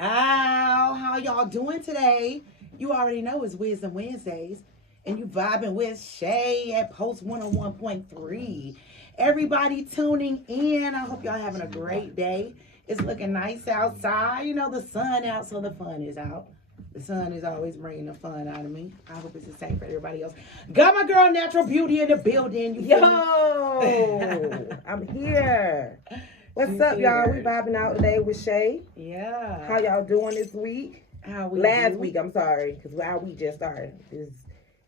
How y'all doing today? You already know it's Wisdom Wednesdays, and you vibing with Shay at Post 101.3. Everybody tuning in. I hope y'all having a great day. It's looking nice outside. You know, the sun out, so the fun is out. The sun is always bringing the fun out of me. I hope it's the same for everybody else. Got my girl Natural Beauty in the building. You Yo, I'm here. What's up, y'all? We vibing out today with Shay. Yeah. How y'all doing this week? Last week, I'm sorry, because our week just started.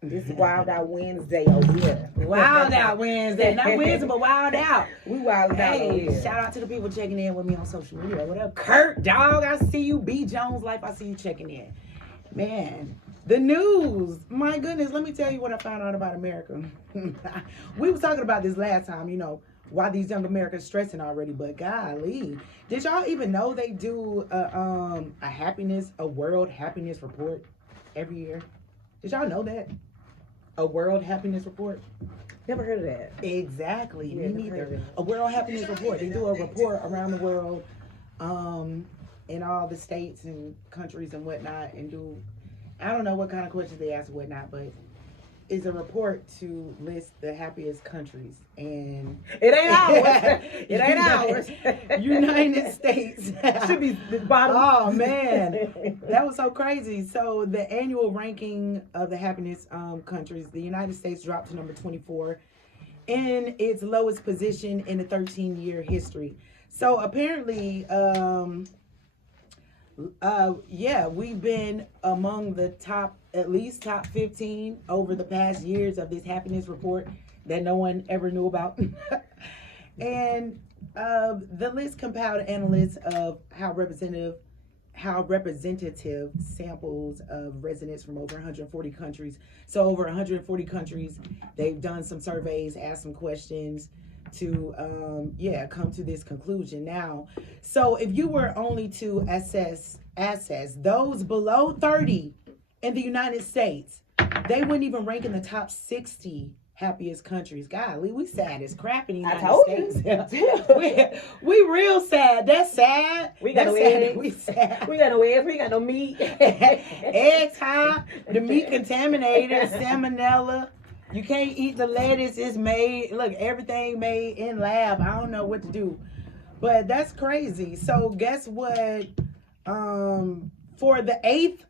This Wild Out Wednesday over here. Wild Out Wednesday. Not Wednesday, but Wild Out. We wild out over here. Shout out to the people checking in with me on social media. What up, Kurt, dog? I see you. B. Jones Life, I see you checking in. Man, the news. My goodness, let me tell you what I found out about America. We was talking about this last time, you know, why these young Americans stressing already, but golly, did y'all even know they do a world happiness report every year? Did y'all know that? A world happiness report? Never heard of that. Exactly. Yeah, Me neither. A world happiness report. They do a report around the world, in all the states and countries and whatnot, and do, I don't know what kind of questions they ask and whatnot, but it's a report to list the happiest countries. And it ain't ours. It ain't ours. United States should be the bottom. Oh man, that was so crazy. So the annual ranking of the happiness countries, the United States dropped to number 24 in its lowest position in the 13-year history. So apparently, we've been among the top 15 over the past years of this happiness report that no one ever knew about. And the list compiled analysts of how representative samples of residents from over 140 countries. So over 140 countries, they've done some surveys, asked some questions to come to this conclusion. Now, so if you were only to assess those below 30 in the United States, they wouldn't even rank in the top 60 happiest countries. Golly, we sad as crap in the United States. we real sad. That's sad. We got no eggs. We sad. We got no eggs. We got no meat. Eggs high. The meat contaminated. Salmonella. You can't eat the lettuce. It's made. Look, everything made in lab. I don't know what to do, but that's crazy. So guess what? For the 8th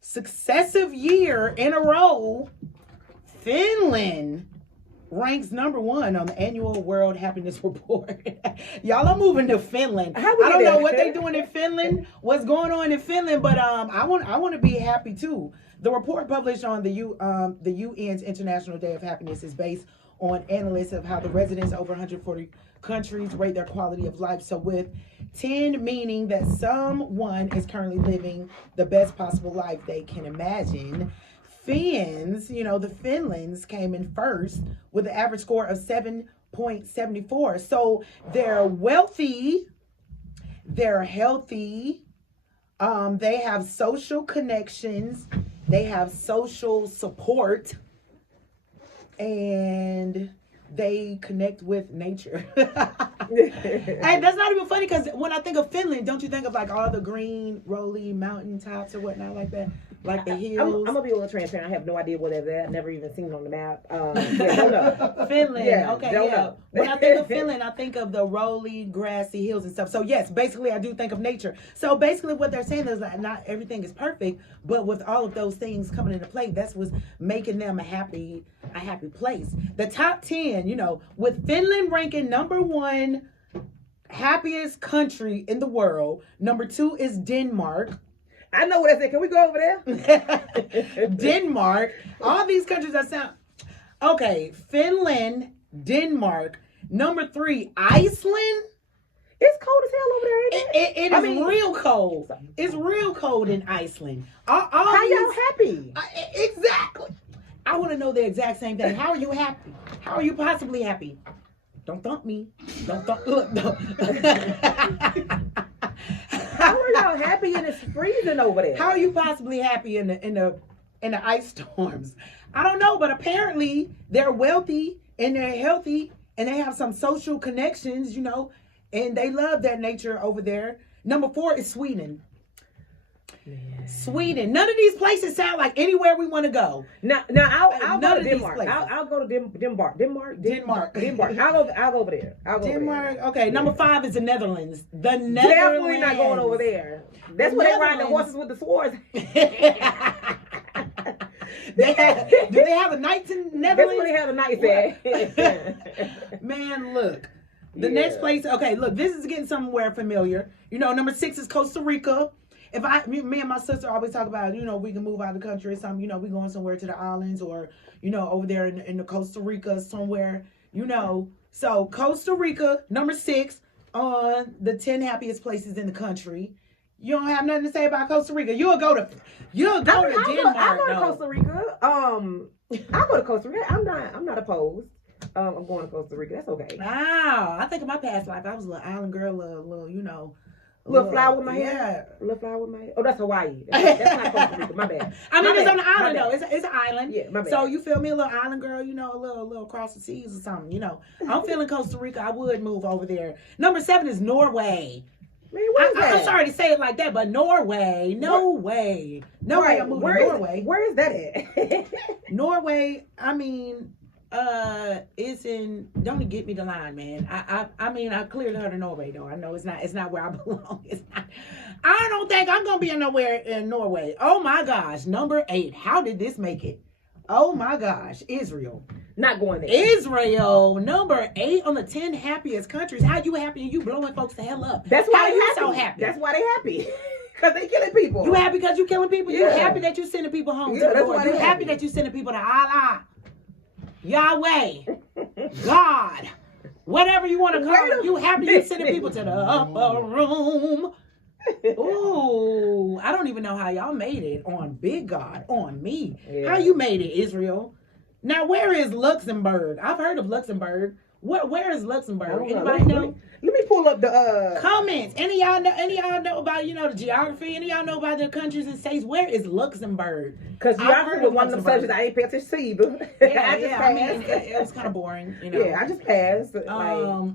successive year in a row, Finland ranks number 1 on the annual World Happiness Report. Y'all are moving to Finland. I don't know what they're doing in Finland, what's going on in Finland, but I want to be happy too. The report published on the UN's International Day of Happiness is based on analysis of how the residents over 140 countries rate their quality of life. So with 10 meaning that someone is currently living the best possible life they can imagine, Finns, the Finlands came in first with an average score of 7.74. So they're wealthy, they're healthy, they have social connections, they have social support, and they connect with nature. Hey, that's not even funny, because when I think of Finland, don't you think of like all the green, rolly mountain tops or whatnot like that? Like the hills. I'm gonna be a little transparent. I have no idea what that is. I've never even seen it on the map. Finland. Yeah, okay, don't yeah. know. When I think of Finland, I think of the rolly, grassy hills and stuff. So yes, basically I do think of nature. So basically what they're saying is that not everything is perfect, but with all of those things coming into play, that's what's making them a happy place. The top 10, with Finland ranking number 1 happiest country in the world. Number 2 is Denmark. I know what I said. Can we go over there? Denmark. All these countries that sound okay. Finland, Denmark. Number 3, Iceland. It's cold as hell over there, ain't it is real cold. It's real cold in Iceland. How y'all happy? Exactly. I want to know the exact same thing. How are you happy? How are you possibly happy? Don't thump me. Don't thump. Look. No. How are y'all happy and it's freezing over there? How are you possibly happy in the ice storms? I don't know, but apparently they're wealthy and they're healthy and they have some social connections, and they love that nature over there. Number 4 is Sweden. Sweden. None of these places sound like anywhere we want to go. Now I'll go to Denmark. I'll go to Denmark. I'll go over there. Denmark. Okay, number 5 is the Netherlands. The Netherlands. Definitely not going over there. That's where they ride the horses with the swords. Do they have a knights in Netherlands? That's where they have a knights at. Man, look. The next place. Okay, look. This is getting somewhere familiar. You know, number 6 is Costa Rica. Me and my sister always talk about, you know, we can move out of the country or something, you know, we going somewhere to the islands or, you know, over there in the Costa Rica somewhere, you know. So Costa Rica, number 6 on the 10 happiest places in the country. You don't have nothing to say about Costa Rica. You'll go to Denmark. I'll go to Costa Rica. I'll go to Costa Rica. I'm not opposed. I'm going to Costa Rica. That's okay. Wow. I think in my past life I was a little island girl, little, you know. Little flower with my hair? Little flower with my hair? Oh, that's Hawaii. That's not Costa Rica. My bad. I mean, it's on the island, though. It's an island. Yeah, my bad. So, you feel me? A little island girl, you know, a little across the seas or something, you know. I'm feeling Costa Rica. I would move over there. Number 7 is Norway. Man, what is that? I'm sorry to say it like that, but Norway. No way. No way I'm moving to Norway. Where is that at? Norway, I mean... it's in. Don't get me the line, man. I mean, I clearly heard of Norway though. I know it's not where I belong. It's not. I don't think I'm gonna be nowhere in Norway. Oh my gosh, number 8. How did this make it? Oh my gosh, Israel. Not going there. Israel, number 8 on the 10 happiest countries. How you happy and you blowing folks the hell up? That's why you so happy. That's why they happy. Because they killing people. You happy because you killing people? You happy that you sending people home to the Lord? You happy that you sending people to Allah? Yahweh, God, whatever you want to call it, you happy you sending people to the upper room. Ooh, I don't even know how y'all made it on Big God, on me. Yeah. How you made it, Israel? Now, where is Luxembourg? I've heard of Luxembourg. Where is Luxembourg? Anybody know? Let me pull up the comments. Any of y'all know about, you know, the geography? Any of y'all know about the countries and states? Where is Luxembourg? Because geography was one of them subjects I ain't pay attention to either. I mean, it was kind of boring, you know. Yeah, I just passed.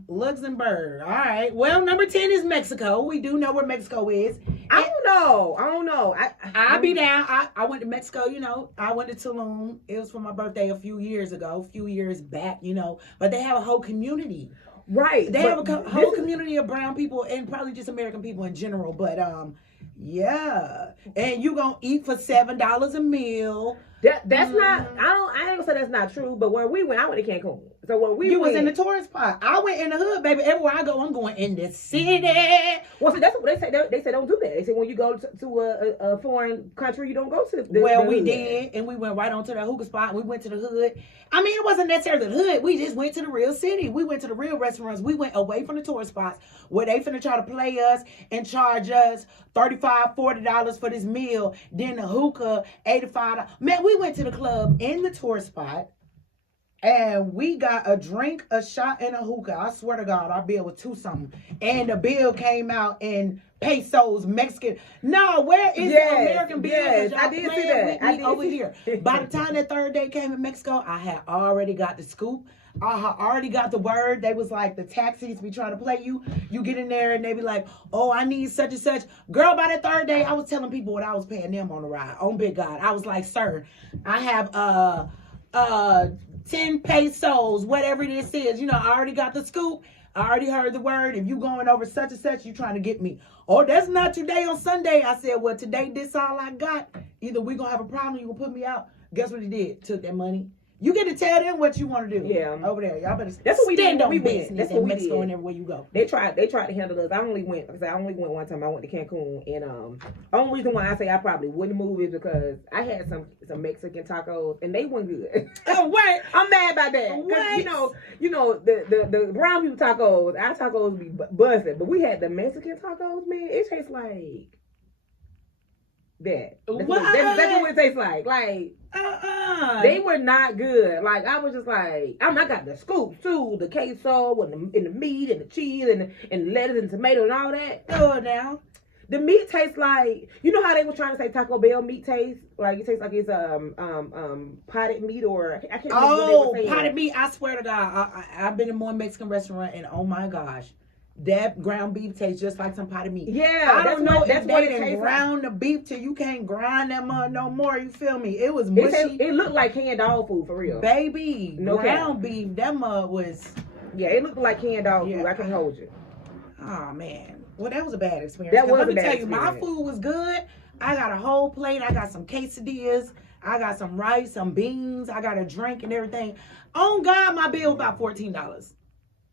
Luxembourg. All right. Well, number 10 is Mexico. We do know where Mexico is. I don't know. I'll be down. I went to Mexico, you know. I went to Tulum. It was for my birthday a few years back, you know. But they have a whole community. Right. They have a whole community of brown people and probably just American people in general. But yeah. And you gonna eat for $7 a meal. That's not. I ain't gonna say that's not true. But when we went, I went to Cancun. So when we was in the tourist spot. I went in the hood, baby. Everywhere I go, I'm going in the city. Well, so that's what they say. They say don't do that. They say when you go to a foreign country, you don't go to the we hood. did, and we went right onto the hookah spot. We went to the hood. I mean, it wasn't necessarily the hood. We just went to the real city. We went to the real restaurants. We went away from the tourist spots where they finna try to play us and charge us $35, $40 for this meal. Then the hookah, $85. Man, we went to the club in the tourist spot. And we got a drink, a shot, and a hookah. I swear to God, our bill was $2-something. And the bill came out in pesos, Mexican. No, where is the American bill? Yes, I did see that. Over here. By the time that third day came in Mexico, I had already got the scoop. I had already got the word. They was like, the taxis be trying to play you. You get in there and they be like, oh, I need such and such. Girl, by that third day, I was telling people what I was paying them on the ride. On Big God. I was like, sir, I have 10 pesos, whatever this is. You know, I already got the scoop. I already heard the word. If you going over such and such, you trying to get me. Oh, that's not today on Sunday. I said, well, today this all I got. Either we going to have a problem, you going to put me out. Guess what he did? Took that money. You get to tell them what you want to do. Yeah. Over there. Y'all better that's what we did. We went. That's what Mexico and everywhere you go. They tried to handle us. I only went one time. I went to Cancun, and only reason why I say I probably wouldn't move is because I had some Mexican tacos and they weren't good. Oh, what? I'm mad about that. What? You know the brown people tacos, our tacos be busted, but we had the Mexican tacos, man. It tastes like that. That's what it tastes like. Like they were not good. Like I was just like, I got the scoops too, the queso and the meat and the cheese and the lettuce and tomato and all that. Oh, now the meat tastes like, you know how they were trying to say Taco Bell meat tastes? Like it tastes like it's potted meat, or I can't remember what they were saying. Potted meat. I swear to God, I've been in more Mexican restaurant and oh my gosh, that ground beef tastes just like some pot of meat. Yeah, I don't know that's if what they it done tastes ground the beef till you can't grind that mud no more. You feel me? It was mushy. It looked like canned dog food for real. Baby, no ground beef. That mud was. Yeah, it looked like canned dog food. I can't hold you. Oh man, well that was a bad experience. That was Let me a bad tell you, experience. my food was good. I got a whole plate. I got some quesadillas. I got some rice, some beans. I got a drink and everything. On God, my bill was about $14.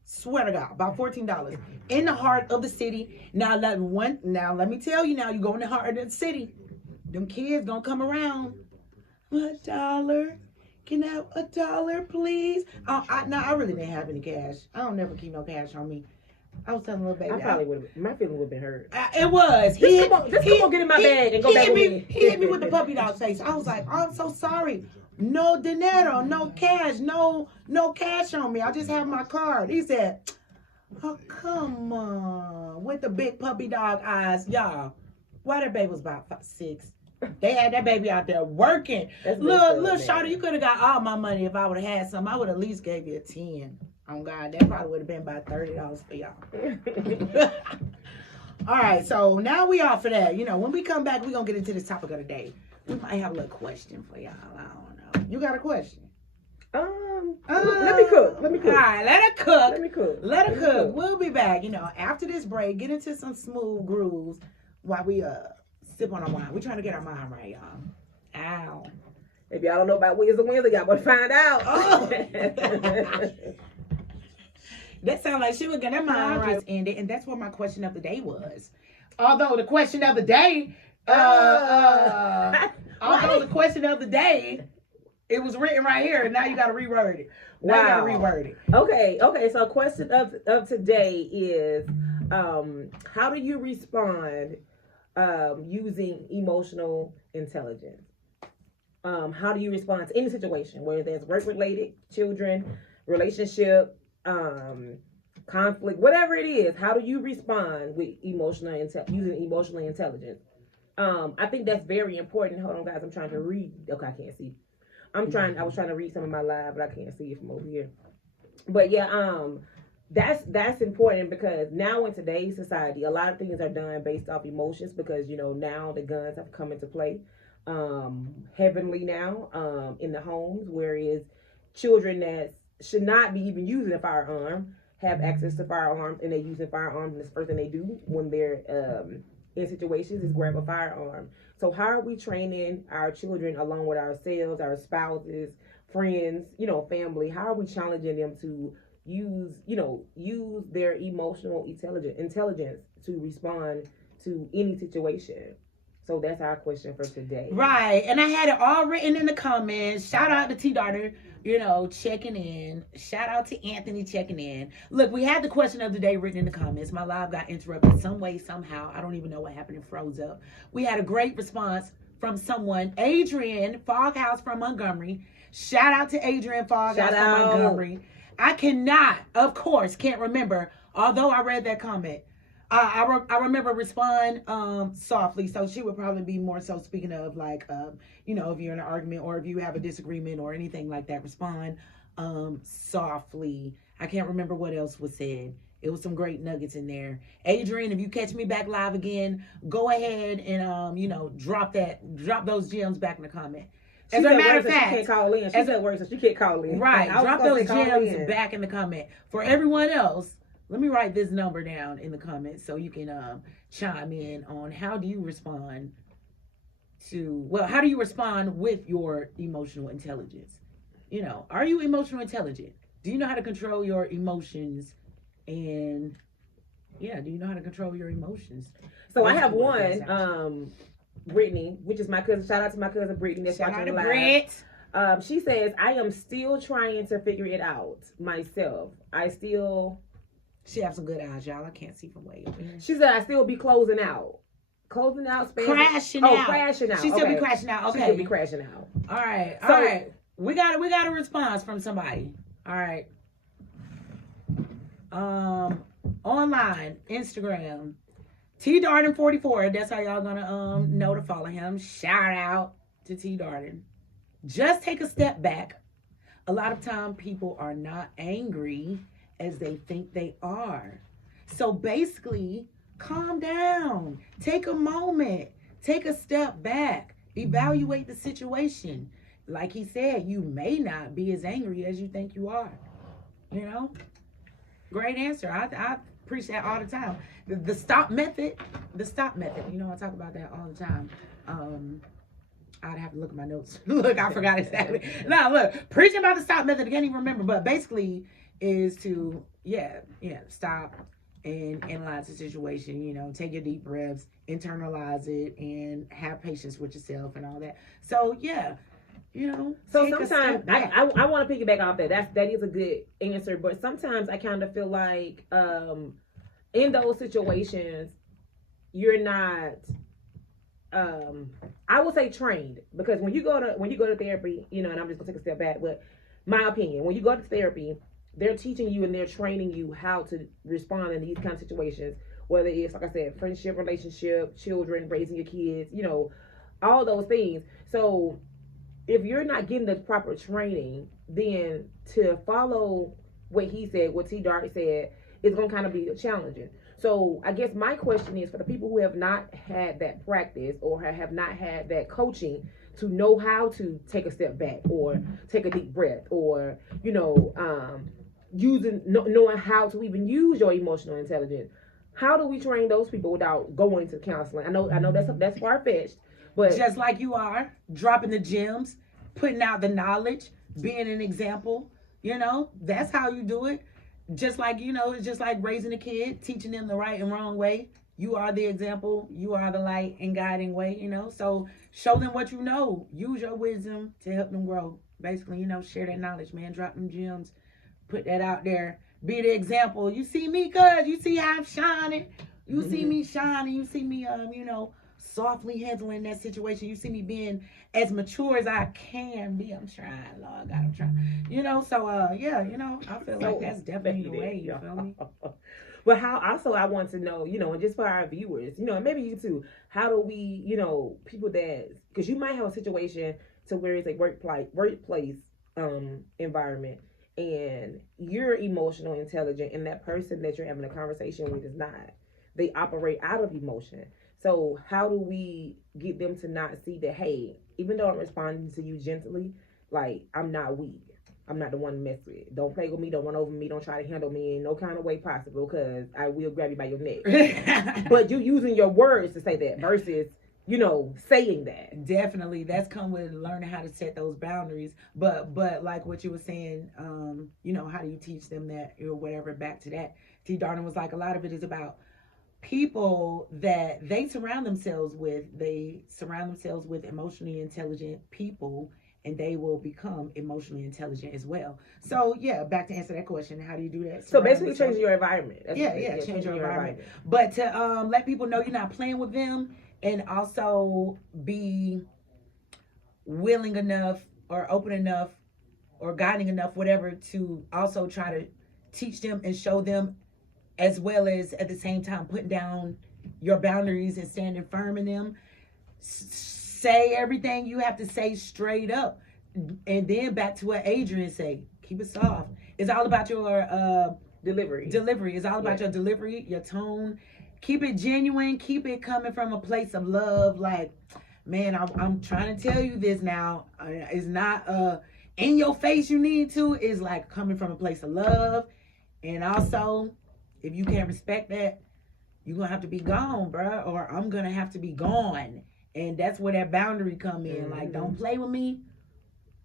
Swear to God, about $14 in the heart of the city. Now let me tell you. Now you go in the heart of the city, them kids gonna come around. $1. Can I have $1, please? I really didn't have any cash. I don't never keep no cash on me. I was telling little baby. I probably would have. My feeling would have been hurt. It was. Come on, get in my bag and go back with me. He hit me with the puppy dog face. I was like, oh, I'm so sorry. No dinero, no cash, no cash on me. I just have my card. He said, oh, come on. With the big puppy dog eyes. Y'all, why that baby was about 6. They had that baby out there working. Little shorty, you could have got all my money if I would have had some. I would at least gave you a 10. Oh God, that probably would have been about $30 for y'all. All right, so now we off of that. You know, when we come back, we're gonna get into this topic of the day. We might have a little question for y'all. I don't know. You got a question? Let me cook. All right, let her cook. Let her cook. We'll be back. You know, after this break, get into some smooth grooves while we sip on our wine. We're trying to get our mind right, y'all. Ow. If y'all don't know about Wisdom Wednesday, y'all better find out. Oh. That sounds like she was getting her mind right. Ended, and that's what my question of the day was. Although the question of the day, it was written right here, and now you got to reword it. Okay. So question of today is, how do you respond using emotional intelligence? How do you respond to any situation, whether that's work related, children, relationship, conflict, whatever it is? How do you respond with using emotional intelligence? I think that's very important. Hold on, guys. I'm trying to read. Okay, I can't see. I was trying to read some of my live, but I can't see it from over here. But yeah, that's important, because now in today's society, a lot of things are done based off emotions, because now the guns have come into play heavily now in the homes, whereas children that should not be even using a firearm have access to firearms, and they're using firearms, and the first thing they do when they're in situations is grab a firearm. So how are we training our children, along with ourselves, our spouses, friends, family? How are we challenging them to use their emotional intelligence to respond to any situation? So that's our question for today. Right. And I had it all written in the comments. Shout out to T-Daughter, checking in. Shout out to Anthony checking in. Look, we had the question of the day written in the comments. My live got interrupted some way, somehow. I don't even know what happened. It froze up. We had a great response from someone, Adrian Foghouse from Montgomery. Shout out to Adrian Foghouse from Montgomery. I can't remember, although I read that comment. I remember respond softly, so she would probably be more so speaking of like, if you're in an argument or if you have a disagreement or anything like that, respond softly. I can't remember what else was said. It was some great nuggets in there. Adrian, if you catch me back live again, go ahead and drop those gems back in the comment. As a matter of fact, she can't call in. She said words, so she can't call in. Right, drop those gems back in the comment. For everyone else, let me write this number down in the comments so you can chime in on how do you respond with your emotional intelligence? Are you emotional intelligent? Do you know how to control your emotions? And do you know how to control your emotions? So I have one, Brittany, which is my cousin. Shout out to my cousin Brittany that's watching live. Brit. She says, I am still trying to figure it out myself. She have some good eyes, y'all. I can't see from way up here. She said, I still be closing out. Crashing out. Crashing out. She still be crashing out. Okay. She still be crashing out. All right. We got a response from somebody. All right. Online, Instagram, T Darden 44. That's how y'all gonna know to follow him. Shout out to T Darden. Just take a step back. A lot of time people are not angry as they think they are. So basically, calm down. Take a moment. Take a step back. Evaluate the situation. Like he said, you may not be as angry as you think you are. You know? Great answer. I preach that all the time. The stop method. The stop method. You know, I talk about that all the time. I'd have to look at my notes. Look, I forgot exactly. No, look, preaching about the stop method, I can't even remember. But basically is to, stop and analyze the situation, you know, take your deep breaths, internalize it, and have patience with yourself and all that. So, yeah, you know. So sometimes, I want to piggyback off that. That is a good answer. But sometimes I kind of feel like in those situations, you're not... I would say trained, because when you go to therapy, you know, and I'm just gonna take a step back, but my opinion, when you go to therapy, they're teaching you and they're training you how to respond in these kind of situations, whether it's, like I said, friendship, relationship, children, raising your kids, you know, all those things. So if you're not getting the proper training, then to follow what he said, what T. Dart said, it's gonna kind of be challenging. So I guess my question is, for the people who have not had that practice or have not had that coaching to know how to take a step back or take a deep breath, or, you know, knowing how to even use your emotional intelligence. How do we train those people without going to counseling? I know that's far-fetched, but just like you are, dropping the gems, putting out the knowledge, being an example, you know, that's how you do it. Just like, you know, it's just like raising a kid, teaching them the right and wrong way. You are the example. You are the light and guiding way, you know. So show them what you know. Use your wisdom to help them grow. Basically, you know, share that knowledge, man. Drop them gems. Put that out there. Be the example. You see me, cuz. You see how I'm shining. You see me shining. You see me, you know, softly handling that situation. You see me being as mature as I can be. I'm trying, Lord God, I'm trying. You know, so yeah, you know, I feel like that's definitely the way, you feel me? But how also I want to know, you know, and just for our viewers, you know, and maybe you too, how do we, you know, people that, because you might have a situation to where it's a workplace environment, and you're emotional intelligent, and that person that you're having a conversation with is not. They operate out of emotion. So how do we get them to not see that, hey, even though I'm responding to you gently, like, I'm not weak. I'm not the one to mess with. Don't play with me. Don't run over me. Don't try to handle me in no kind of way possible, because I will grab you by your neck. But you using your words to say that versus, you know, saying that. Definitely. That's come with learning how to set those boundaries. But like what you were saying, you know, how do you teach them that or whatever, back to that. T. Darden was like, a lot of it is about people that they surround themselves with. They surround themselves with emotionally intelligent people, and they will become emotionally intelligent as well. So yeah, back to answer that question, how do you do that? So basically change your environment. Change your environment. But to let people know you're not playing with them, and also be willing enough or open enough or guiding enough, whatever, to also try to teach them and show them, as well as at the same time putting down your boundaries and standing firm in them. Say everything you have to say straight up. And then back to what Adrian say, keep it soft. It's all about your delivery. It's all about your delivery, your tone. Keep it genuine. Keep it coming from a place of love. Like, man, I'm trying to tell you this now. It's not in your face you need to. It's like coming from a place of love. And also, if you can't respect that, you're going to have to be gone, bruh. Or I'm going to have to be gone. And that's where that boundary come in. Mm-hmm. Like, don't play with me.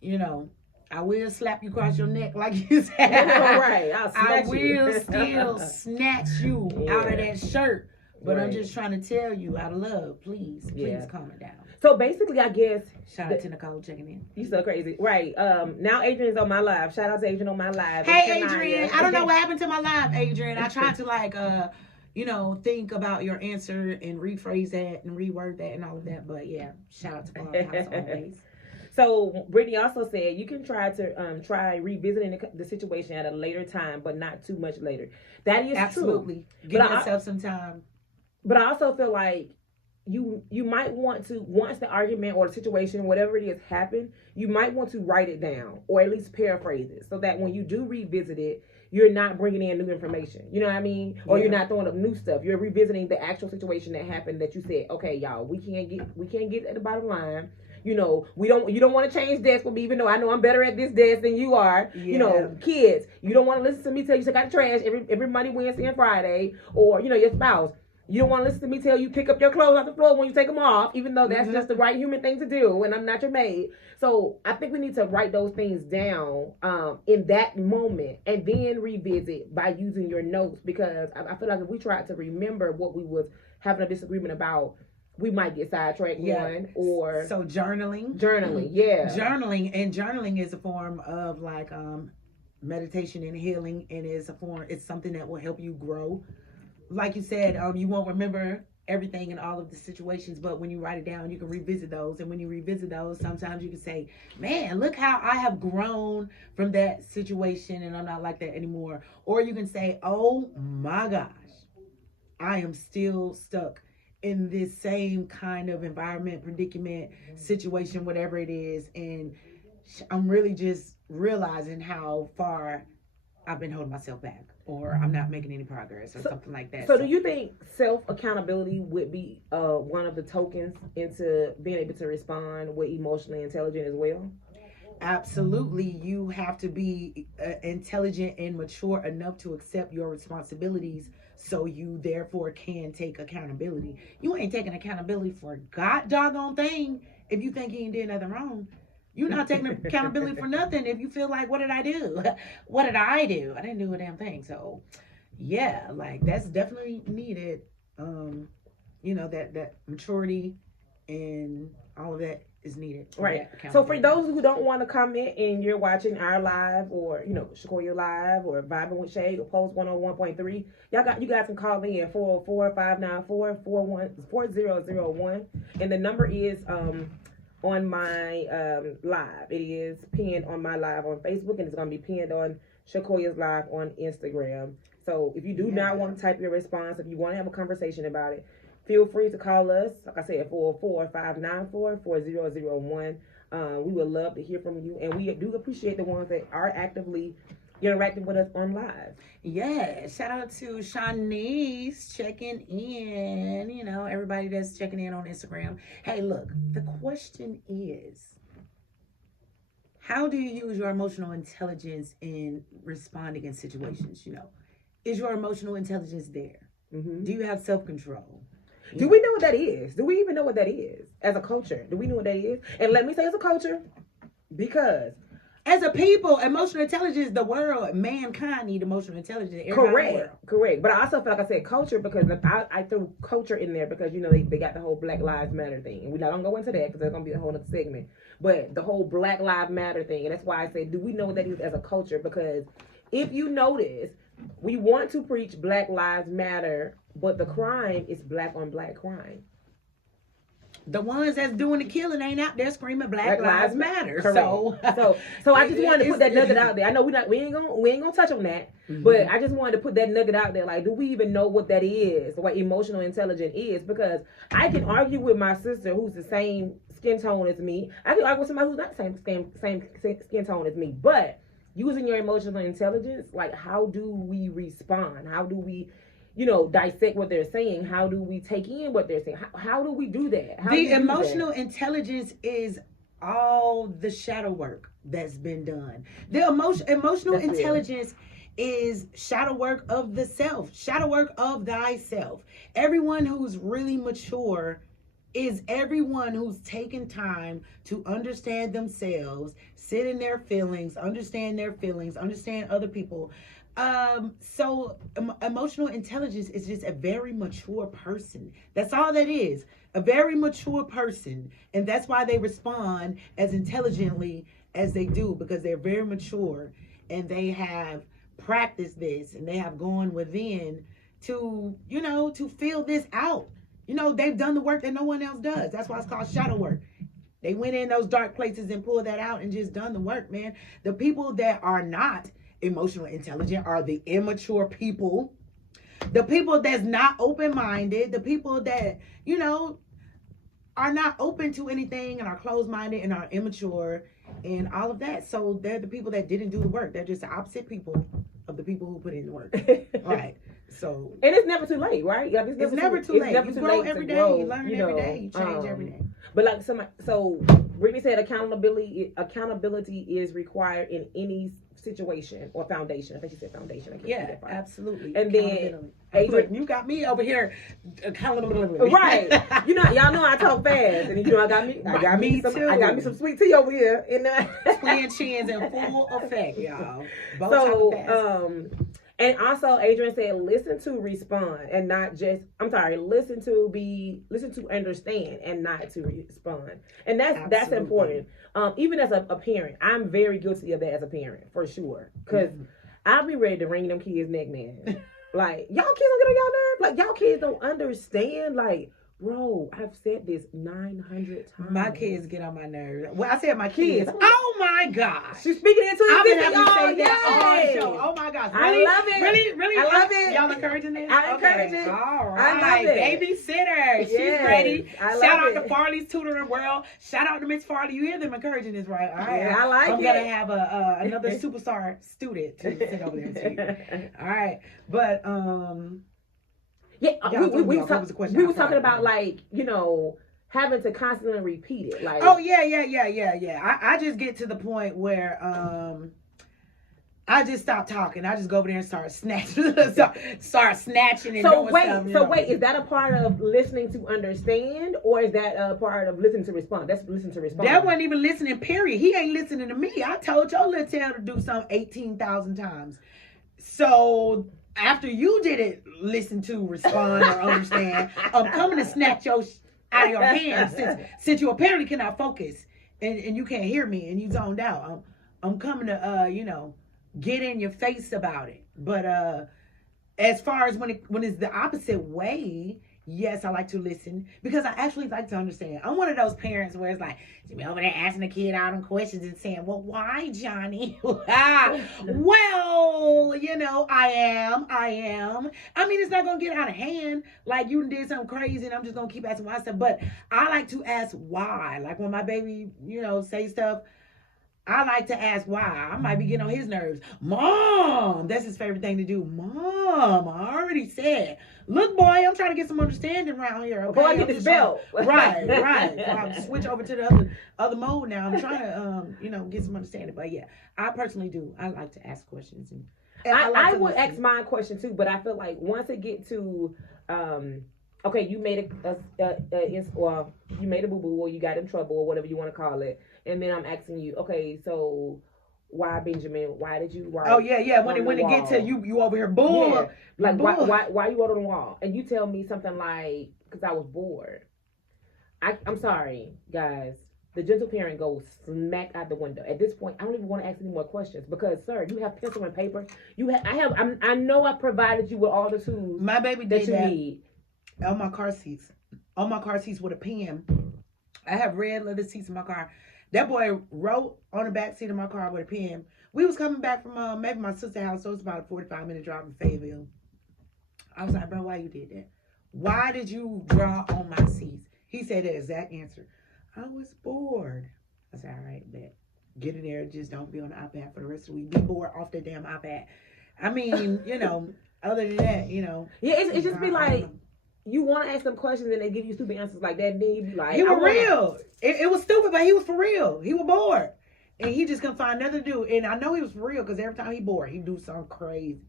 You know, I will slap you across your neck, like you said. Right. I will still snatch you out of that shirt. But I'm just trying to tell you, out of love, please calm it down. So basically, I guess, shout out to Nicole checking in. You so crazy, right? Now Adrian's on my live. Shout out to Adrian on my live. Hey Adrian, I don't know what happened to my live, Adrian. I tried to you know, think about your answer and rephrase that and reword that and all of that. But yeah, shout out to Clubhouse always. So Brittany also said you can try revisiting the situation at a later time, but not too much later. That is absolutely true. Give yourself some time. But I also feel like you might want to, once the argument or the situation, whatever it is, happen, you might want to write it down or at least paraphrase it, so that when you do revisit it, you're not bringing in new information. You know what I mean? Or you're not throwing up new stuff. You're revisiting the actual situation that happened that you said, okay, y'all, we can't get at the bottom line. You know, you don't want to change desks with me, even though I know I'm better at this desk than you are. Yeah. You know, kids, you don't want to listen to me tell you take out the trash every Monday, Wednesday, and Friday, or you know, your spouse. You don't want to listen to me tell you pick up your clothes off the floor when you take them off, even though that's just the right human thing to do, and I'm not your maid. So I think we need to write those things down in that moment, and then revisit by using your notes, because I feel like if we tried to remember what we was having a disagreement about, we might get sidetracked. Or so journaling, journaling is a form of like meditation and healing, and it's something that will help you grow. Like you said, you won't remember everything in all of the situations, but when you write it down, you can revisit those. And when you revisit those, sometimes you can say, man, look how I have grown from that situation, and I'm not like that anymore. Or you can say, oh my gosh, I am still stuck in this same kind of environment, predicament, situation, whatever it is, and I'm really just realizing how far I've been holding myself back, or I'm not making any progress, or something like that. So do you think self-accountability would be one of the tokens into being able to respond with emotionally intelligent as well? Absolutely. You have to be intelligent and mature enough to accept your responsibilities, so you therefore can take accountability. You ain't taking accountability for a god doggone thing if you think you ain't did nothing wrong. You're not taking accountability for nothing if you feel like, what did I do? What did I do? I didn't do a damn thing. So yeah, like that's definitely needed. You know, that maturity and all of that is needed. Right. So for those who don't want to comment and you're watching our live, or you know, Shakoya Live, or Vibing with Shade, or Post 101.3, you guys can call me at 404-594-4001, and the number is on my live. It is pinned on my live on Facebook, and it's gonna be pinned on Shakoya's live on Instagram. So if you do not want to type your response, if you want to have a conversation about it, feel free to call us. Like I said, 404-594-4001. We would love to hear from you, and we do appreciate the ones that are actively interacting with us on live. Yeah, shout out to Shanice checking in. You know, everybody that's checking in on Instagram. Hey, look, the question is, how do you use your emotional intelligence in responding in situations? You know, is your emotional intelligence there? Do you have self-control? Do we know what that is? Do we even know what that is as a culture? Do we know what that is? And let me say, as a culture, because as a people, emotional intelligence, the world, mankind need emotional intelligence. Correct. But I also feel like I said culture, because I threw culture in there because, you know, they got the whole Black Lives Matter thing. And we're not going to go into that because there's going to be a whole other segment. But the whole Black Lives Matter thing, and that's why I say, do we know what that is as a culture? Because if you notice, we want to preach Black Lives Matter, but the crime is black on black crime. The ones that's doing the killing ain't out there screaming Black Lives Matter. Correct. So I just wanted to put that nugget out there. I know we ain't gonna touch on that, but I just wanted to put that nugget out there. Like, do we even know what that is? What emotional intelligence is? Because I can argue with my sister who's the same skin tone as me. I can argue with somebody who's not the same skin tone as me. But using your emotional intelligence, like, how do we respond? How do we, you know, dissect what they're saying? How do we take in what they're saying? How do we do that? The emotional intelligence is all the shadow work that's been done. The emotional intelligence is shadow work of the self, shadow work of thyself. Everyone who's really mature is everyone who's taken time to understand themselves, sit in their feelings, understand other people. So emotional intelligence is just a very mature person. That's all that is. A very mature person. And that's why they respond as intelligently as they do, because they're very mature and they have practiced this and they have gone within to, you know, to feel this out. You know, they've done the work that no one else does. That's why it's called shadow work. They went in those dark places and pulled that out and just done the work, man. The people that are not emotionally intelligent are the immature people, the people that's not open-minded, the people that, you know, are not open to anything and are closed-minded and are immature and all of that. So they're the people that didn't do the work. They're just the opposite people of the people who put in the work. Right. So. And it's never too late, right? Like, it's never too late. You grow every day. You learn every day. You change every day. But like so Brittany said, accountability is required in any situation or foundation. I think she said foundation. I can't see that part. Absolutely. And then Adrian, you got me over here accountability. Right. Y'all know I talk fast, and I got me some sweet tea over here in the twin chins in full effect, y'all. And also, Adrian said, listen to respond and not just, listen to understand and not to respond. And that's important. Even as a parent, I'm very guilty of that as a parent, for sure. Because I'll be ready to wring them kids' neck, man. Like, y'all kids don't get on y'all nerves? Like, y'all kids don't understand, like, bro, I've said this 900 times. My kids get on my nerves. Well, I said my kids. Oh my gosh. She's speaking into I've been having y'all. to say that all the show. Oh my gosh. Really? I love it. Really? I love it. Y'all encouraging this? I encourage it. All right. I love it. Babysitter. Yes. She's ready. Shout out to Farley's Tutoring World. Shout out to Miss Farley. You hear them encouraging this, right? All right. Yeah, I like I'm it. going to have another superstar student to sit over there and see. All right. But, we was talking about, like, having to constantly repeat it. Like, oh yeah. I just get to the point where I just stop talking. I just go over there and start snatching. start snatching. And so wait, is that a part of listening to understand, or is that a part of listening to respond? That's listen to respond. That wasn't even listening. Period. He ain't listening to me. I told your little tail to do something 18,000 times. So after you didn't listen to respond or understand, I'm coming to snatch your out of your hands since you apparently cannot focus and you can't hear me and you zoned out. I'm coming to get in your face about it. But as far as when it's the opposite way, yes, I like to listen because I actually like to understand. I'm one of those parents where it's like, you be over there asking the kid all them questions and saying, well, why, Johnny? Well, I am. I mean, it's not going to get out of hand. Like, you did something crazy and I'm just going to keep asking why stuff. But I like to ask why. Like, when my baby, say stuff, I like to ask why. I might be getting on his nerves. Mom, that's his favorite thing to do. Mom, I already said. Look, boy, I'm trying to get some understanding around here. Okay? Before I get this belt. Right. So I'm switch over to the other mode now. I'm trying to, get some understanding. But yeah, I personally do. I like to ask questions. And I would ask my question too, but I feel like once it get to, okay, you made you made a boo-boo or you got in trouble or whatever you want to call it. And then I'm asking you, okay, so why Benjamin? Why did you write? Oh yeah. When it get to you over here, bull. Yeah. Like why you wrote on the wall? And you tell me something like, because I was bored. I'm sorry, guys. The gentle parent goes smack out the window. At this point, I don't even want to ask any more questions because, sir, you have pencil and paper. I know I provided you with all the tools. My baby did that you need. On my car seats. On my car seats with a pen. I have red leather seats in my car. That boy wrote on the back seat of my car with a pen. We was coming back from maybe my sister's house, so it's about a 45-minute drive from Fayetteville. I was like, bro, why you did that? Why did you draw on my seats? He said the exact answer. I was bored. I said, all right, bet. Get in there. Just don't be on the iPad for the rest of the week. Be bored off the damn iPad. I mean, other than that, Yeah, it's just be like, you want to ask them questions and they give you stupid answers like that, and then you be like, he was real. It was stupid, but he was for real. He was bored. And he just couldn't find nothing to do. And I know he was for real because every time he bored, he do something crazy.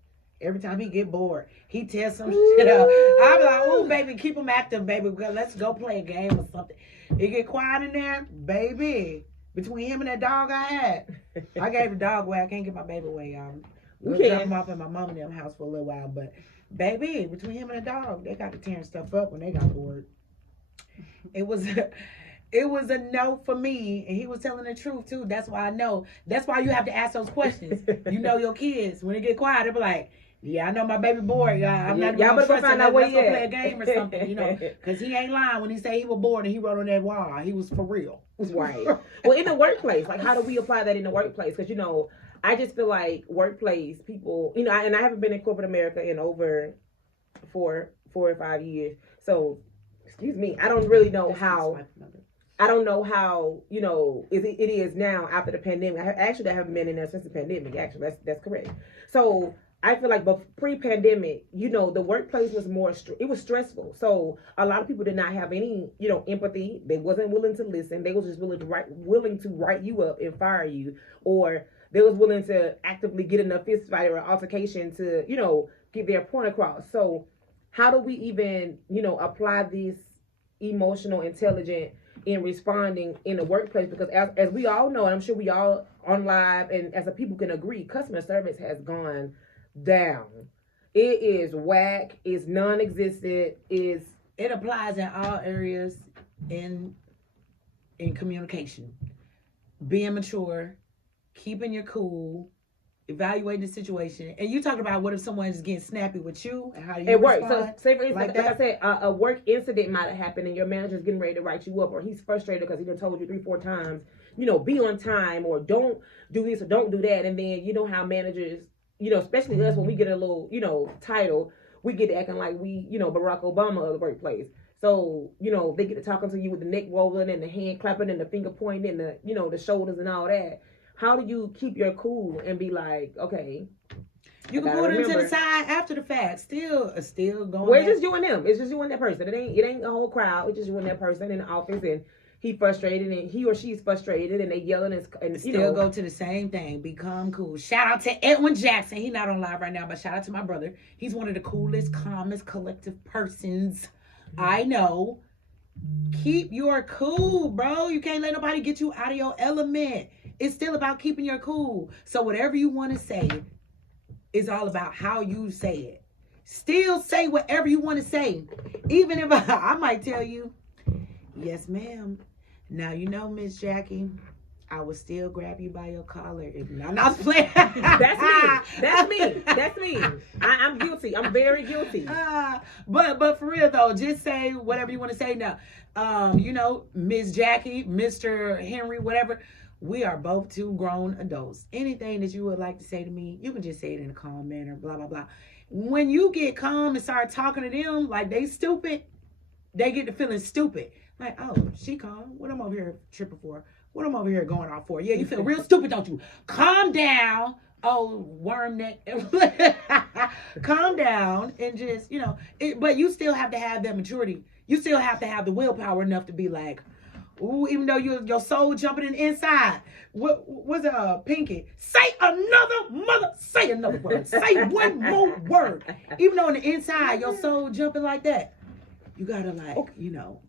Every time he get bored, he tears some shit up. I be like, oh, baby, keep him active, baby. Let's go play a game or something. It get quiet in there, baby. Between him and that dog I had. I gave the dog away. I can't get my baby away, y'all. We'll drop him off at my mom and them house for a little while, but baby, between him and the dog, they got to tearing stuff up when they got bored. It was a no for me, and he was telling the truth too. That's why I know. That's why you have to ask those questions. You know your kids. When they get quiet, they be like, yeah, I know my baby bored. I'm not y'all better go find out where he at. Play a game or something, because he ain't lying when he say he was bored and he wrote on that wall. He was for real. Right. Well, in the workplace, like, how do we apply that in the workplace? Because I just feel like workplace people, and I haven't been in corporate America in over 4 or 5 years. So, excuse me, I don't really know how. I don't know how it is now after the pandemic. I haven't been in there since the pandemic. Actually, that's correct. So I feel like, but pre-pandemic, the workplace was it was stressful. So a lot of people did not have any, empathy. They wasn't willing to listen. They was just willing to write you up and fire you, or they was willing to actively get in a fist fight or altercation to, get their point across. So how do we even, apply this emotional intelligence in responding in the workplace? Because as we all know, and I'm sure we all on live and as a people can agree, customer service has gone down. It is whack. It's non-existent. It applies in all areas in communication. Being mature, keeping your cool, evaluating the situation. And you talk about what if someone is getting snappy with you and how do you it respond? works. So say for instance, like I said, a work incident might have happened and your manager's getting ready to write you up, or he's frustrated because he done told you 3-4 times, be on time, or don't do this or don't do that. And then how managers, especially us, when we get a little, title, we get to acting like we, Barack Obama of the workplace. So, they get to talking to you with the neck rolling and the hand clapping and the finger pointing and the, the shoulders and all that. How do you keep your cool and be like, okay? You can put them to the side after the fact. Still going. Well, it's just you and them. It's just you and that person. It ain't a whole crowd. It's just you and that person in the office, and he frustrated, and he or she's frustrated, and they yelling and still go to the same thing. Become cool. Shout out to Edwin Jackson. He's not on live right now, but shout out to my brother. He's one of the coolest, calmest, collective persons I know. Keep your cool, bro. You can't let nobody get you out of your element. It's still about keeping your cool. So whatever you want to say is all about how you say it. Still say whatever you want to say. Even if I might tell you, yes, ma'am. Now, Miss Jackie, I would still grab you by your collar if not. I'm not playing. That's me. I'm guilty. I'm very guilty. But for real though, just say whatever you want to say now. Miss Jackie, Mr. Henry, whatever. We are both 2 grown adults. Anything that you would like to say to me, you can just say it in a calm manner, blah, blah, blah. When you get calm and start talking to them like they stupid, they get to feeling stupid. Like, oh, she calm. What I'm over here tripping for? What I'm over here going off for? Yeah, you feel real stupid, don't you? Calm down. Oh, worm neck. Calm down and just, but you still have to have that maturity. You still have to have the willpower enough to be like, ooh, even though your soul jumping in the inside. What was it, Pinky? Say another word. Say one more word. Even though on the inside, your soul jumping like that. You gotta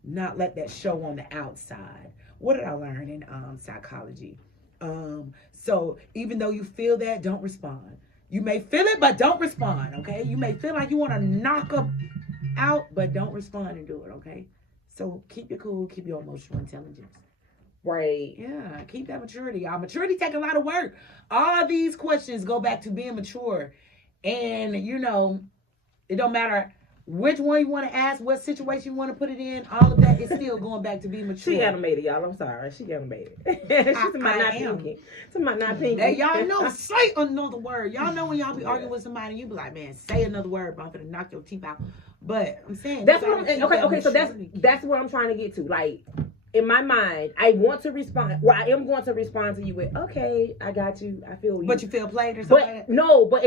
not let that show on the outside. What did I learn in psychology? So even though you feel that, don't respond. You may feel it, but don't respond, okay? You may feel like you want to knock them out, but don't respond and do it, okay? So keep your cool, keep your emotional intelligence. Right. Yeah, keep that maturity. Y'all, maturity take a lot of work. All these questions go back to being mature. And, it don't matter which one you want to ask, what situation you want to put it in, all of that is still going back to be mature. She animated, y'all. I'm sorry. She animated. She's not pinky. Not pinky. Hey, y'all know, say another word. Y'all know when y'all be arguing with somebody, you be like, man, say another word, but I'm going to knock your teeth out. But I'm saying that's what okay, so that's what I'm trying to get to. Like, in my mind, I want to respond. Well, I am going to respond to you with, okay, I got you. I feel you. But you feel played or something? But no, but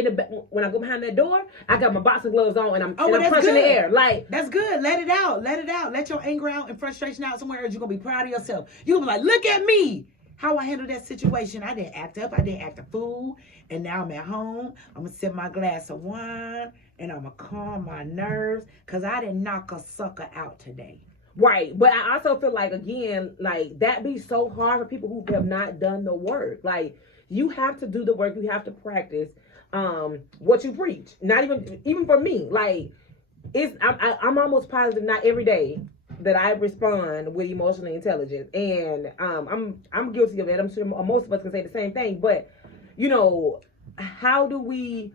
when I go behind that door, I got my boxing gloves on and I'm punching the air. Like, that's good. Let it out. Let your anger out and frustration out somewhere else. You're gonna be proud of yourself. You're gonna be like, look at me. How I handled that situation. I didn't act up. I didn't act a fool. And now I'm at home. I'm gonna sip my glass of wine and I'm gonna calm my nerves because I didn't knock a sucker out today. Right. But I also feel like, again, like that be so hard for people who have not done the work. Like, you have to do the work. You have to practice what you preach. Not even for me. Like, I'm almost positive not every day that I respond with emotional intelligence. And I'm guilty of it. I'm sure most of us can say the same thing. But, how do we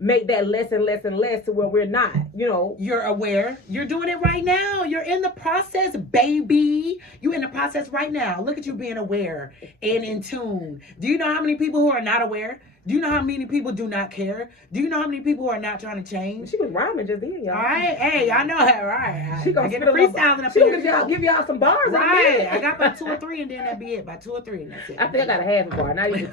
make that less and less and less to where we're not, You're aware. You're doing it right now. You're in the process, baby. You're in the process right now. Look at you being aware and in tune. Do you know how many people who are not aware? Do you know how many people do not care? Do you know how many people are not trying to change? She was rhyming just then, y'all. All right, hey, I know that, right? She gonna get a freestyling up She here. gonna give y'all some bars. Right, I got about 2 or 3, and then that be it. About 2 or 3, and that's it. I think I got a half a bar, not even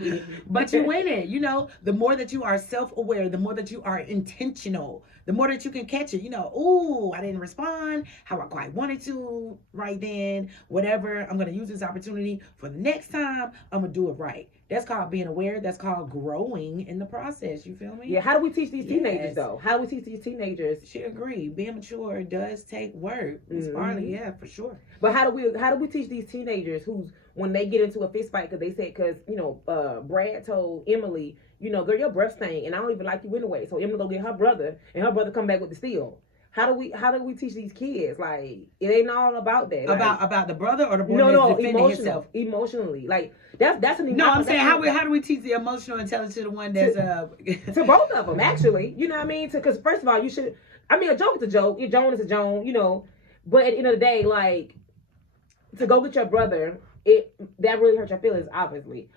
2. But you win it. You know, the more that you are self-aware, the more that you are intentional, the more that you can catch it. You know, ooh, I didn't respond how I quite wanted to right then. Whatever, I'm gonna use this opportunity for the next time. I'm gonna do it right. That's called being aware. That's called growing in the process. You feel me? Yeah. How do we teach these teenagers though? How do we teach these teenagers? She agreed. Being mature does take work. Miss Farley, yeah, for sure. But how do we teach these teenagers who's when they get into a fist fight because you know Brad told Emily, you know, girl, your breath stank and I don't even like you anyway. So Emily go get her brother and her brother come back with the steel. How do we teach these kids? Like it ain't all about that. Like, about the brother or the boy that's defending himself? Emotionally. Like that's an no. I'm saying how do we teach the emotional intelligence to the one that's to both of them actually. You know what I mean? Because first of all, you should. I mean, a joke is a joke. Your Joan is a Joan. You know, but at the end of the day, like to go get your brother, that really hurt your feelings, obviously.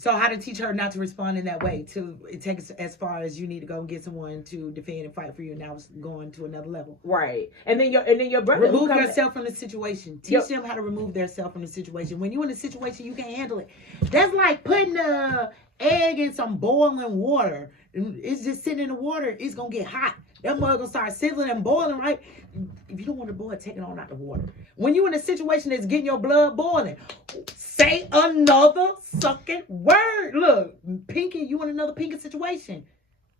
So how to teach her not to respond in that way? To it takes as far as you need to go and get someone to defend and fight for you. Now it's going to another level. Right, and then your brother remove yourself from the situation. Teach them how to remove themselves from the situation. When you're in a situation you can't handle it. That's like putting a egg in some boiling water. It's just sitting in the water. It's gonna get hot. That mug gonna start sizzling and boiling, right? If you don't want to boil, take it on out the water. When you're in a situation that's getting your blood boiling, say another sucking word. Look, Pinky, you in another Pinky situation.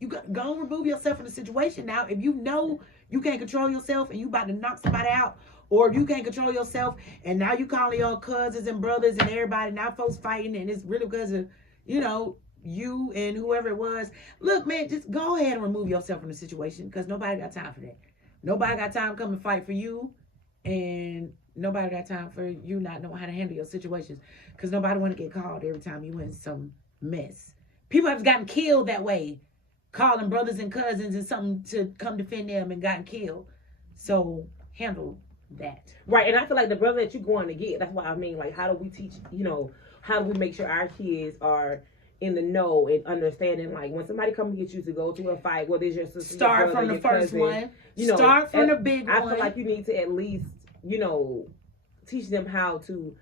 You got go and remove yourself from the situation now. If you know you can't control yourself and you about to knock somebody out, or you can't control yourself and now you calling your cousins and brothers and everybody, now folks fighting, and it's really because of, you know, you and whoever it was. Look, man, just go ahead and remove yourself from the situation because nobody got time for that. Nobody got time to come and fight for you, and nobody got time for you not knowing how to handle your situations because nobody want to get called every time you in some mess. People have gotten killed that way, calling brothers and cousins and something to come defend them and gotten killed. So handle that. Right, and I feel like the brother that you're going to get, that's why I mean, like, how do we teach, you know, how do we make sure our kids are in the know and understanding, like when somebody comes to get you to go to a fight, whether it's your sister, start your brother, from the first cousin, one. You know, start from the big one. I feel like you need to at least, you know, teach them how to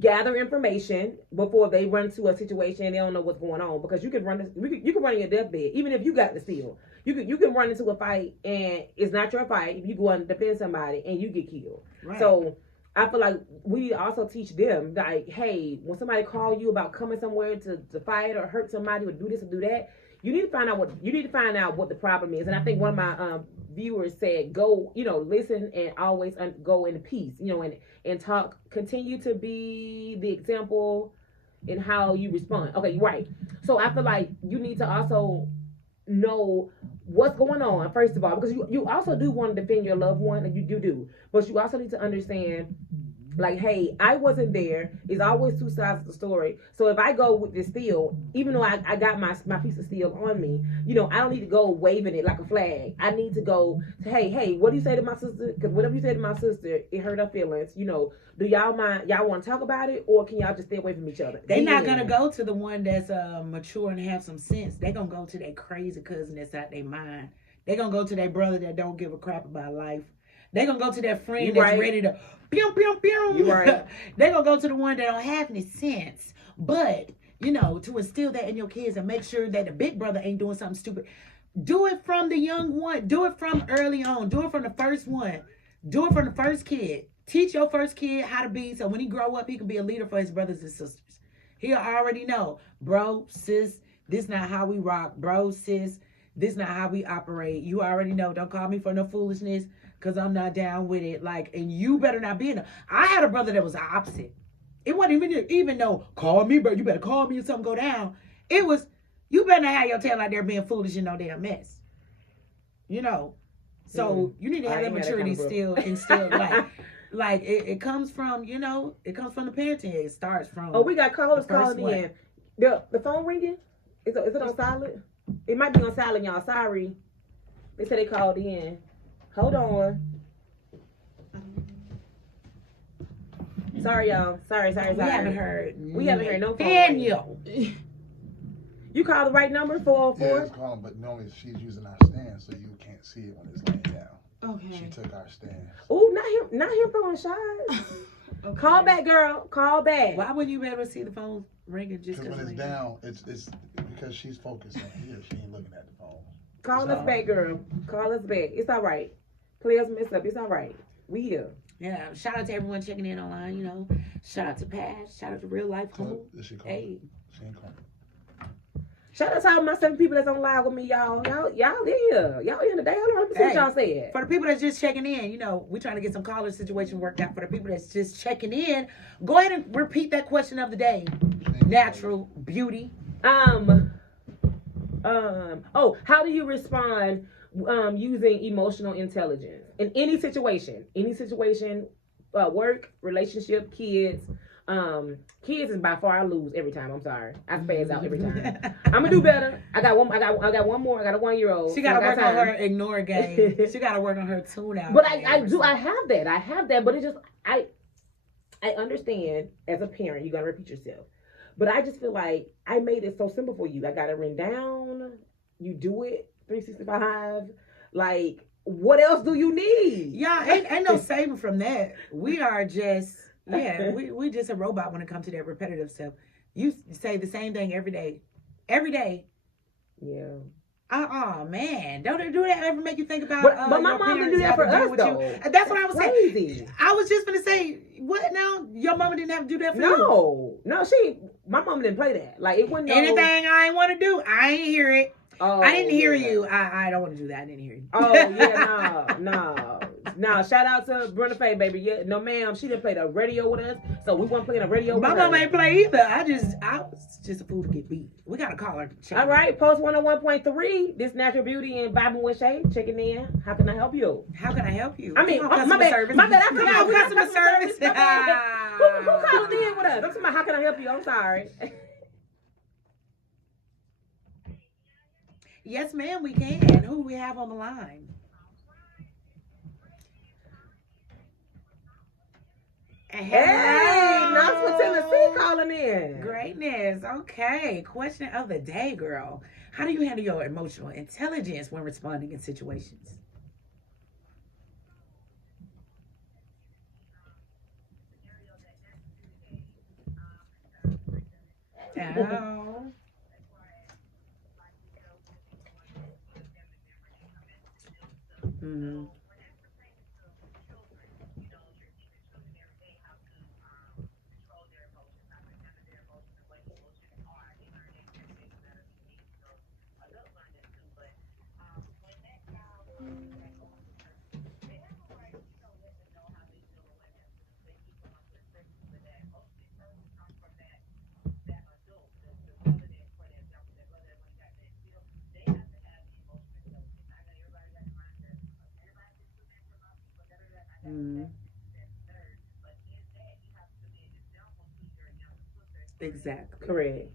gather information before they run to a situation and they don't know what's going on, because you can run in your deathbed even if you got the steel. You can run into a fight and it's not your fight. You go and defend somebody and you get killed. Right. So I feel like we need to also teach them, like, hey, when somebody call you about coming somewhere to fight or hurt somebody or do this or do that, you need to find out what the problem is. And I think one of my viewers said, go, you know, listen and always go in peace, you know, and talk, continue to be the example in how you respond. Okay, right. So I feel like you need to also know what's going on, first of all, because you also do want to defend your loved one, and you do, but you also need to understand, like, hey, I wasn't there. It's always two sides of the story. So if I go with this steel, even though I got my piece of steel on me, you know, I don't need to go waving it like a flag. I need to go, hey, what do you say to my sister? Because whatever you say to my sister, it hurt her feelings. You know, do y'all mind? Y'all want to talk about it, or can y'all just stay away from each other? They're not gonna go to the one that's mature and have some sense. They're gonna go to that crazy cousin that's out their mind. They're gonna go to their brother that don't give a crap about life. They're gonna go to that friend that's ready to pew, pew, pew. You're right. They're gonna go to the one that don't have any sense. But, you know, to instill that in your kids and make sure that the big brother ain't doing something stupid. Do it from the young one. Do it from early on. Do it from the first one. Do it from the first kid. Teach your first kid how to be, so when he grow up, he can be a leader for his brothers and sisters. He'll already know, bro, sis, this not how we rock. Bro, sis, this not how we operate. You already know. Don't call me for no foolishness, because I'm not down with it. Like, and you better not be in it. I had a brother that was the opposite. It wasn't even though, call me, bro, you better call me if something go down. It was, you better not have your tail out there being foolish in no damn mess. You know? So you need to have that maturity still instilled. Like it comes from, you know, it comes from the parenting. It starts from. Oh, we got callers calling in. The phone ringing? Is it on silent? It might be on silent, y'all. Sorry. They said they called in. Hold on. Sorry, y'all. Sorry. We haven't heard no phone Daniel. You call the right number, 404? Yeah, it's calling, but normally she's using our stand, so you can't see it when it's laying down. Okay. She took our stand. Oh, not him throwing shots. Okay. Call back, girl. Call back. Why wouldn't you be able to see the phone ringing just because when it's down, it's because she's focused on here. She ain't looking at the phone. Call us back, girl. Call us back. It's all right. Players mess up. It's all right. We here. Yeah. Shout out to everyone checking in online. You know. Shout out to Pat. Shout out to Real Life Humble. Is she calling? Hey. She ain't calling. Shout out to all my 7 people that's on live with me, y'all. Y'all here. Y'all here today. Hold on, let me see what y'all said. For the people that's just checking in, you know, we're trying to get some caller situation worked out. For the people that's just checking in, go ahead and repeat that question of the day. Natural beauty. Oh, how do you respond using emotional intelligence in any situation? Work, relationship, kids. Kids is by far I lose every time. I'm sorry, I spaz out every time. I'm gonna do better. I got one more. I got a 1-year-old. She gotta work on her ignore game. She gotta work on her tune out. But I do. I have that. But it just I understand as a parent you're gonna repeat yourself. But I just feel like I made it so simple for you. I got it written down. You do it 365. Like, what else do you need? Yeah, ain't no saving from that. We are just. Yeah, we just a robot when it comes to that repetitive stuff. You say the same thing every day. Every day. Yeah. Man. Don't it do that ever make you think about but my mom didn't do that for us, though. That's what I was crazy. saying. I was just gonna say, what now? Your mama didn't have to do that for you? No, my mom didn't play that. Like, it wasn't anything I ain't want to do, I ain't hear it. Oh, I didn't hear you. I don't want to do that. I didn't hear you. Oh, yeah, no. Shout out to Brenda Faye, baby. Yeah, no, ma'am. She didn't play the radio with us, so we weren't playing the radio My with mom her. ain't play either. I was just a fool to get beat. We got to call her. All right, Post 101.3. This Natural Beauty and Bible with Shay checking in. How can I help you? How can I help you? I mean, my bad. I forgot. Customer service. Who called in with us? I'm talking about how can I help you? I'm sorry. Yes, ma'am, we can. Who do we have on the line? Hey, Knoxville, Tennessee calling in. Greatness. Okay. Question of the day, girl. How do you handle your emotional intelligence when responding in situations? Oh. Mm-hmm. Mm-hmm. Exactly. Correct.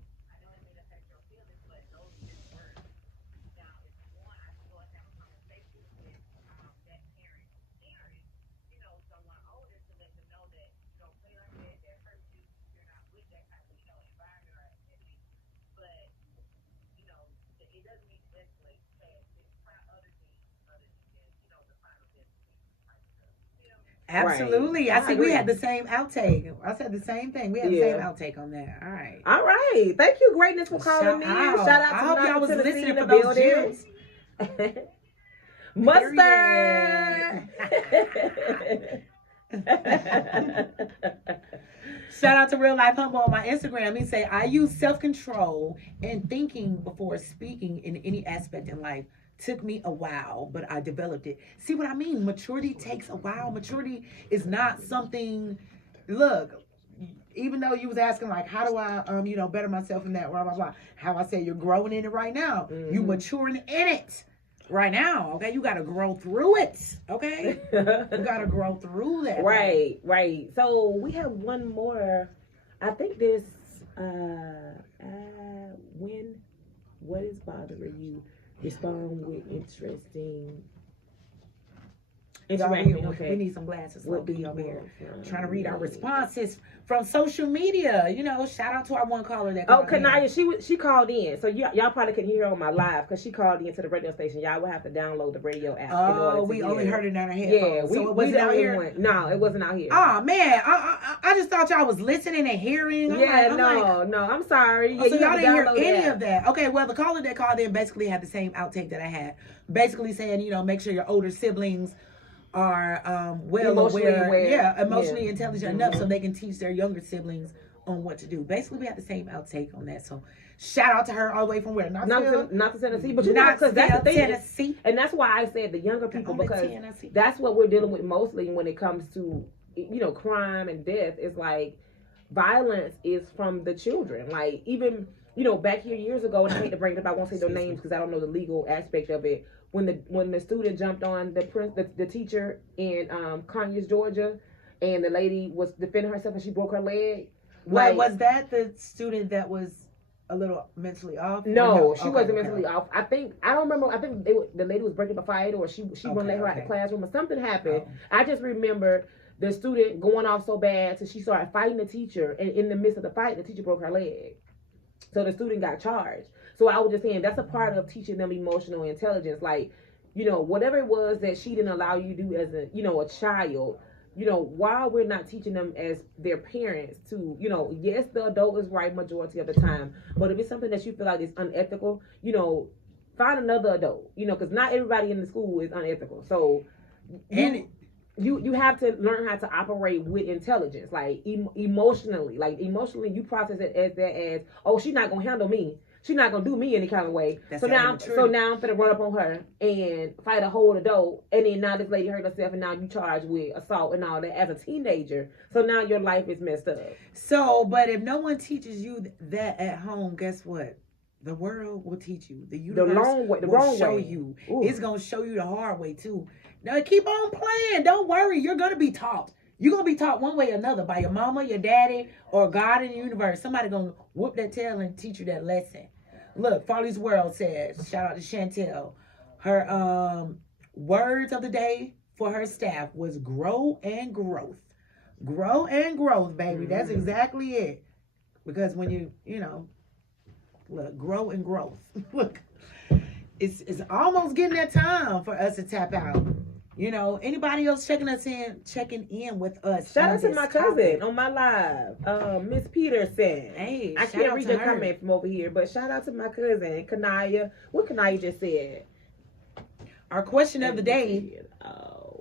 Absolutely. Right. I see we had the same outtake. I said the same thing. We had the same outtake on that. All right. All right. Thank you, Greatness, for calling in. Shout out to I hope y'all was listening for those gems. Mustard. Shout out to Real Life Humble on my Instagram. He say, I use self-control and thinking before speaking in any aspect in life. Took me a while, but I developed it. See what I mean? Maturity takes a while. Maturity is not something, look, even though you was asking like, how do I, better myself in that, blah, blah, blah. How I say you're growing in it right now. Mm-hmm. You maturing in it right now. Okay. You got to grow through it. Okay. You got to grow through that. Right. So we have one more. I think this, what is bothering you? Respond with We need some glasses. We'll be over here trying to read our responses from social media. You know, shout out to our one caller that called Kanaya, she called in. So y'all probably couldn't hear her on my live because she called in to the radio station. Y'all would have to download the radio app. Oh, we only heard it in our headphones. Yeah, so it wasn't out here. No, it wasn't out here. Oh man, I just thought y'all was listening and hearing. I'm sorry. So y'all didn't hear any of that. Okay, well the caller that called in basically had the same outtake that I had. Basically saying, you know, make sure your older siblings are emotionally intelligent enough so they can teach their younger siblings on what to do. Basically, we had the same outtake on that. So shout out to her all the way from where? Not to Tennessee, but you know, because that's the thing. Tennessee. And that's why I said the younger people, because that's what we're dealing with mostly when it comes to, you know, crime and death. Is like violence is from the children. Like even, you know, back here years ago, and I hate to bring it up, I won't say their names because I don't know the legal aspect of it. When the student jumped on the teacher in Conyers, Georgia, and the lady was defending herself and she broke her leg. Like, was that the student that was a little mentally off? No, she wasn't mentally off. I don't remember. I think the lady was breaking up a fight, or she wouldn't let her out of the classroom, or something happened. I just remember the student going off so bad, so she started fighting the teacher, and in the midst of the fight, the teacher broke her leg. So the student got charged. So I was just saying that's a part of teaching them emotional intelligence. Like, you know, whatever it was that she didn't allow you to do as a child, you know, while we're not teaching them as their parents to, you know, yes, the adult is right majority of the time, but if it's something that you feel like is unethical, you know, find another adult, you know, because not everybody in the school is unethical. So, you have to learn how to operate with intelligence, like emotionally. Like emotionally, you process it as oh, she's not gonna handle me. She's not gonna do me any kind of way. So now I'm gonna run up on her and fight a whole adult, and then now this lady hurt herself, and now you charged with assault and all that as a teenager. So now your life is messed up. So, but if no one teaches you that at home, guess what? The world will teach you. The universe will show you. Ooh. It's gonna show you the hard way too. Now keep on playing. Don't worry. You're gonna be taught. You're gonna be taught one way or another by your mama, your daddy, or God in the universe. Somebody gonna whoop that tail and teach you that lesson. Look, Farley's World says, shout out to Chantel. Her words of the day for her staff was grow and growth. Grow and growth, baby. That's exactly it. Because when you know, look, grow and growth. Look, it's almost getting that time for us to tap out. You know, anybody else checking in with us? Shout out to my cousin on my live, Miss Peterson. Hey, I can't read your comment from over here, but shout out to my cousin, Kanaya. What Kanaya just said. Our question of the day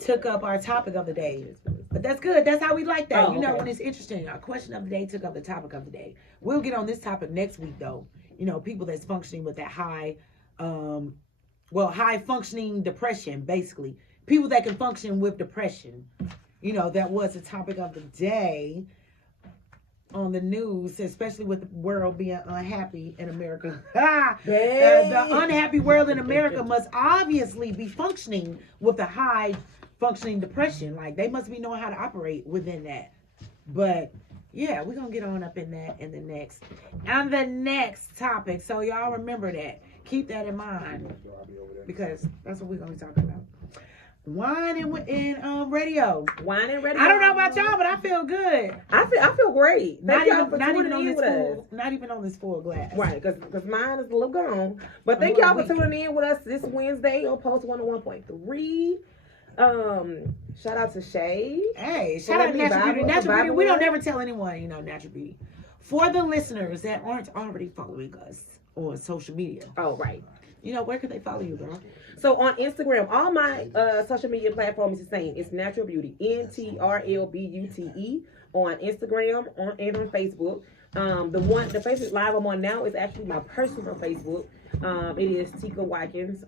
took up our topic of the day. But that's good. That's how we like that. You know, when it's interesting. Our question of the day took up the topic of the day. We'll get on this topic next week, though. You know, people that's functioning with that high functioning depression, basically. People that can function with depression. You know, that was the topic of the day on the news, especially with the world being unhappy in America. The unhappy world in America must obviously be functioning with a high functioning depression. Like, they must be knowing how to operate within that. But yeah, we're gonna get on up in that in the next topic. So y'all remember that. Keep that in mind, because that's what we're gonna be talking about. Wine and radio. Wine and radio. I don't know about y'all, but I feel good. I feel great. Not even on this full glass. Right, because mine is a little gone. But thank y'all for tuning in with us this Wednesday on Post 101.3. Shout out to Shay. Hey, shout out to Natural Beauty. We don't ever tell anyone, you know, Natural Beauty. For the listeners that aren't already following us on social media. Oh, right. You know, where can they follow you, girl? So on Instagram, all my social media platforms is the same. It's Natural Beauty, NTRLBUTE on Instagram, and on Facebook. The Facebook Live I'm on now is actually my personal Facebook. It is Tika Watkins.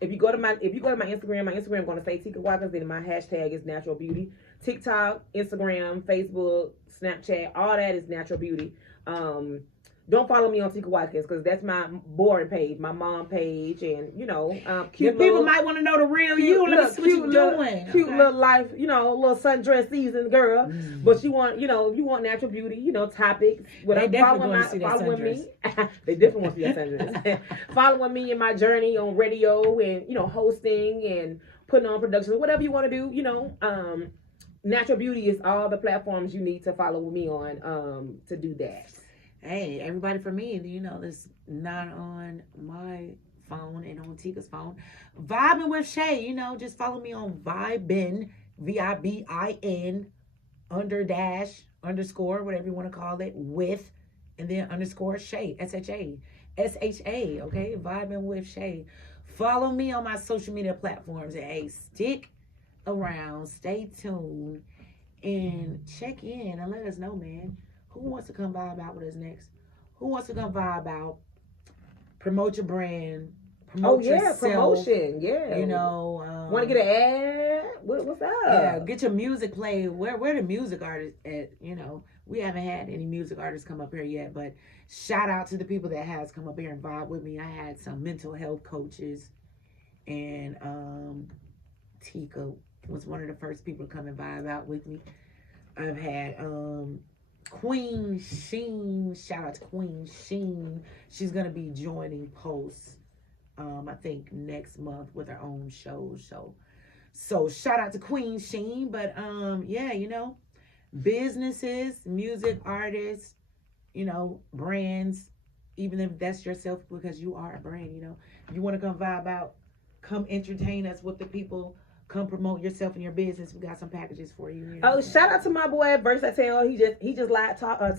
If you go to my Instagram going to say Tika Watkins, then my hashtag is Natural Beauty. TikTok, Instagram, Facebook, Snapchat, all that is Natural Beauty. Don't follow me on Tika Watkins because that's my boring page, my mom page, and you know, cute people might want to know the real you. Let me see what you're doing. Cute little life, you know, little sundress season girl. But you want, you know, if you want natural beauty, you know, topics. They definitely want to see that following sundress. Me. They definitely want to see that sundress. Following me in my journey on radio and, you know, hosting and putting on productions, whatever you want to do, you know. Natural Beauty is all the platforms you need to follow me on to do that. Hey, everybody for me, you know, that's not on my phone and on Tika's phone. Vibing with Shay, you know, just follow me on Vibin, VIBIN, _, whatever you want to call it, with, and then _ Shay, SHA, okay? Vibing with Shay. Follow me on my social media platforms, and hey, stick around, stay tuned, and check in and let us know, man. Who wants to come vibe out with us next? Who wants to come vibe out? Promote your brand. Promote yourself. Promotion. Yeah. You know. Want to get an ad? What's up? Yeah, get your music played. Where the music artists at? You know, we haven't had any music artists come up here yet, but shout out to the people that has come up here and vibe with me. I had some mental health coaches, and Tika was one of the first people to come and vibe out with me. I've had Queen Sheen, shout out to Queen Sheen. She's gonna be joining Post, I think next month with her own show. So shout out to Queen Sheen. But yeah, you know, businesses, music artists, you know, brands, even if that's yourself, because you are a brand, you know, you want to come vibe out, come entertain us with the people. Come promote yourself and your business. We got some packages for you. You know? Oh, shout out to my boy Versatile. He just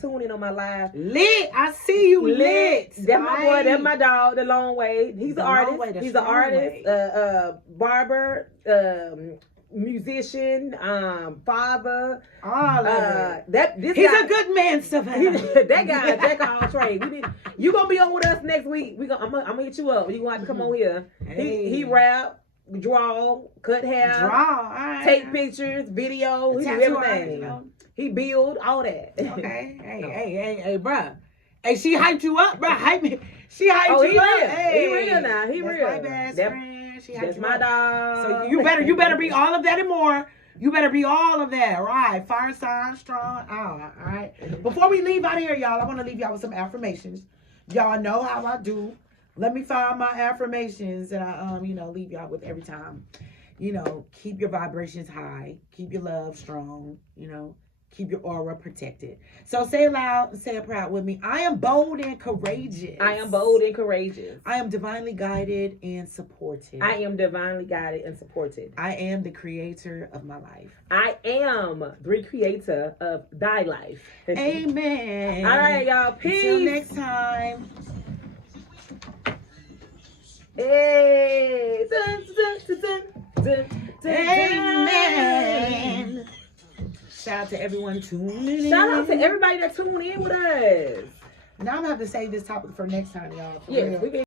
tuned in on my live. Lit. I see you lit. That's my boy. That's my dog. The Long Way. He's an artist. He's an artist. Barber. Musician. Father. All of it. He's a good man, Savannah. That guy, jack of all trades. You gonna be on with us next week. I'm gonna hit you up. You gonna have to come on here. Hey. He rap. Draw, cut hair, take pictures, video, he do everything. You know? He build all that. Okay. Hey, bruh. Hey, she hyped you up, bruh. Hype me. She hyped you up. Hey. He real now. He that's real. My best friend. She hyped that's you my up. dog. So you better be all of that and more. You better be all of that. All right. Fire sign, strong. All right. Before we leave out here, y'all, I want to leave y'all with some affirmations. Y'all know how I do. Let me find my affirmations that I leave y'all with every time. You know, keep your vibrations high, keep your love strong, you know, keep your aura protected. So say it loud and say it proud with me. I am bold and courageous. I am bold and courageous. I am divinely guided and supported. I am divinely guided and supported. I am the creator of my life. I am the creator of thy life. Amen. All right, y'all. Peace. Until next time. Hey. Amen. Shout out to everyone tuning in. Shout out to everybody that tuned in with us. Now I'm gonna have to save this topic for next time, y'all. Yes, we can.